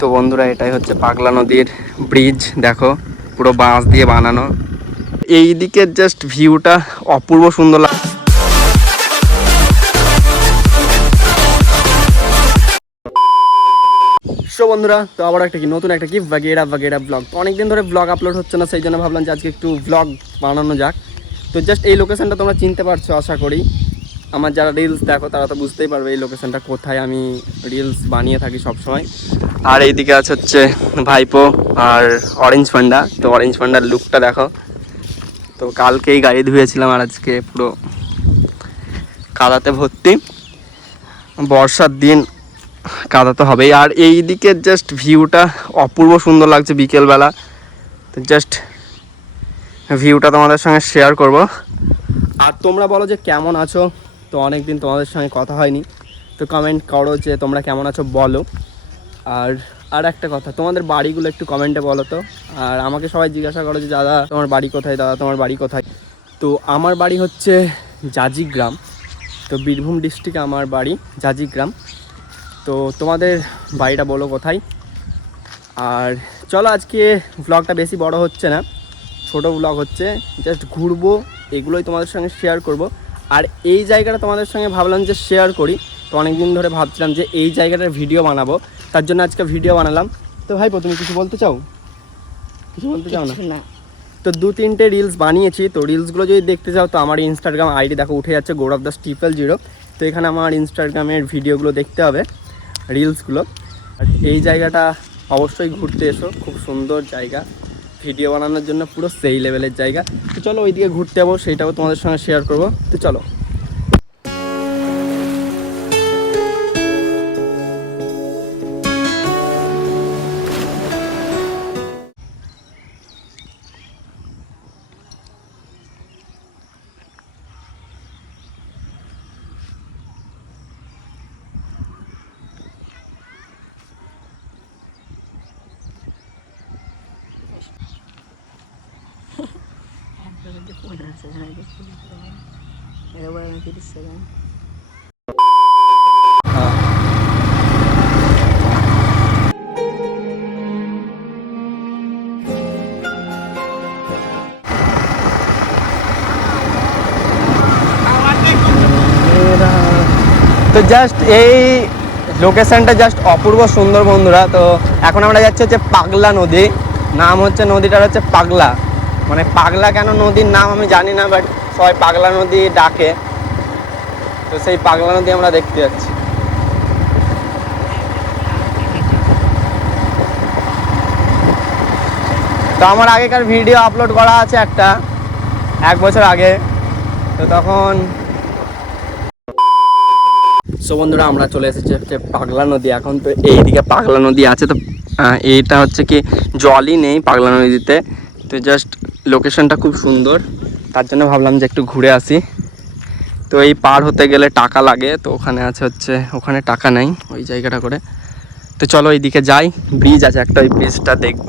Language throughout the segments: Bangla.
তো বন্ধুরা, এটাই হচ্ছে পাগলা নদীর ব্রিজ দেখো, পুরো বাঁশ দিয়ে বানানো। এই দিকের জাস্ট ভিউটা অপূর্ব সুন্দর লাগ সো বন্ধুরা, তো আবার একটা কি নতুন একটা কি বাগেরা বাগেরা ব্লগ তো অনেকদিন ধরে ব্লগ আপলোড হচ্ছে না, সেই জন্য ভাবলাম যে আজকে একটু ব্লগ বানানো যাক। তো জাস্ট এই লোকেশনটা তোমরা চিনতে পারছ, আশা করি। আমার যারা রিলস দেখো, তারা তো বুঝতেই পারবে এই লোকেশনটা কোথায়। আমি রিলস বানিয়ে থাকি সব সময় আর এইদিকে আছে হচ্ছে ভাইপো আর অরেঞ্জ পান্ডা তো অরেঞ্জ পান্ডার লুকটা দেখো। তো কালকেই গাড়ি ধুয়েছিলাম আর আজকে পুরো কাদাতে ভর্তি। বর্ষার দিন কাদা তো হবেই। আর এই দিকের জাস্ট ভিউটা অপূর্ব সুন্দর লাগছে বিকেলবেলা। তো জাস্ট ভিউটা তোমাদের সঙ্গে শেয়ার করব। আর তোমরা বলো যে কেমন আছো? তো অনেক দিন তোমাদের সঙ্গে কথা হয়নি। তো কমেন্ট করো যে তোমরা কেমন আছো বলো। আর আর একটা কথা, তোমাদের বাড়িগুলো একটু কমেন্টে বলো তো। আর আমাকে সবাই জিজ্ঞাসা করো যে, দাদা, তোমার বাড়ি কোথায়? দাদা, তোমার বাড়ি কোথায়? তো আমার বাড়ি হচ্ছে জাজিগ্রাম। তো বীরভূম ডিস্ট্রিক্টে আমার বাড়ি জাজিগ্রাম। তো তোমাদের বাড়িটা বলো কোথায়? আর চলো আজকে ব্লগটা বেশি বড় হচ্ছে না। ছোট ব্লগ হচ্ছে। জাস্ট ঘুরবো, এগুলোই তোমাদের সঙ্গে শেয়ার করব। আর এই জায়গাটা তোমাদের সঙ্গে ভাবলাম যে শেয়ার করি। তো অনেক দিন ধরে ভাবছিলাম যে এই জায়গাটার ভিডিও বানাবো। তার জন্য আজকে ভিডিও বানালাম। তো ভাইপো তুমি কিছু বলতে চাও? কিছু বলতে চাও না? না। তো দু তিনটে রিলস বানিয়েছি। তো রিলসগুলো যদি দেখতে চাও তো আমার ইনস্টাগ্রাম আইডি দেখো উঠে যাচ্ছে গৌরব দাস ট্রিপল জিরো তো এখানে আমার ইনস্টাগ্রামের ভিডিওগুলো দেখতে হবে রিলসগুলো আর এই জায়গাটা অবশ্যই ঘুরতে এসো। খুব সুন্দর জায়গা। ভিডিও বানানোর জন্য পুরো সেই লেভেলের জায়গা। তো চলো ওইদিকে ঘুরতে যাব, সেইটাও তোমাদের সঙ্গে শেয়ার করব। তো চলো। তো জাস্ট এই লোকেশনটা জাস্ট অপূর্ব সুন্দর বন্ধুরা। তো এখন আমরা যাচ্ছি হচ্ছে পাগলা নদী। নাম হচ্ছে নদীটার হচ্ছে পাগলা। মানে পাগলা কেন নদীর নাম আমি জানি না বাট সবাই পাগলা নদী ডাকে। তো সেই পাগলা নদী আমরা দেখতে যাচ্ছি। তো আমার আগেকার ভিডিও আপলোড করা আছে একটা, এক বছর আগে। তো তখন সো বন্ধুরা, আমরা চলে এসেছি হচ্ছে পাগলা নদী। এখন তো এইদিকে পাগলা নদী আছে, তো এইটা হচ্ছে কি, জলই নেই পাগলা নদীতে। তো জাস্ট লোকেশনটা খুব সুন্দর। তার জন্য ভাবলাম যে একটু ঘুরে আসি। তো এই পার হতে গেলে টাকা লাগে, তো ওখানে আছে হচ্ছে, ওখানে টাকা নেই, ওই জায়গাটা করে। তো চলো ওই দিকে যাই ব্রিজ আছে একটা, ওই ব্রিজটা দেখব।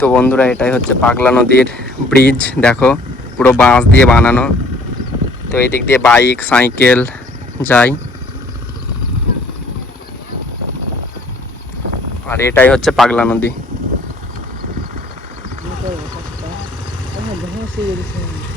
তো বন্ধুরা, এটাই হচ্ছে পাগলা নদীর ব্রিজ দেখো, পুরো বাঁশ দিয়ে বানানো। তো এই দিক দিয়ে বাইক সাইকেল যাই। আর এটাই হচ্ছে পাগলা নদী। 그 알려주시면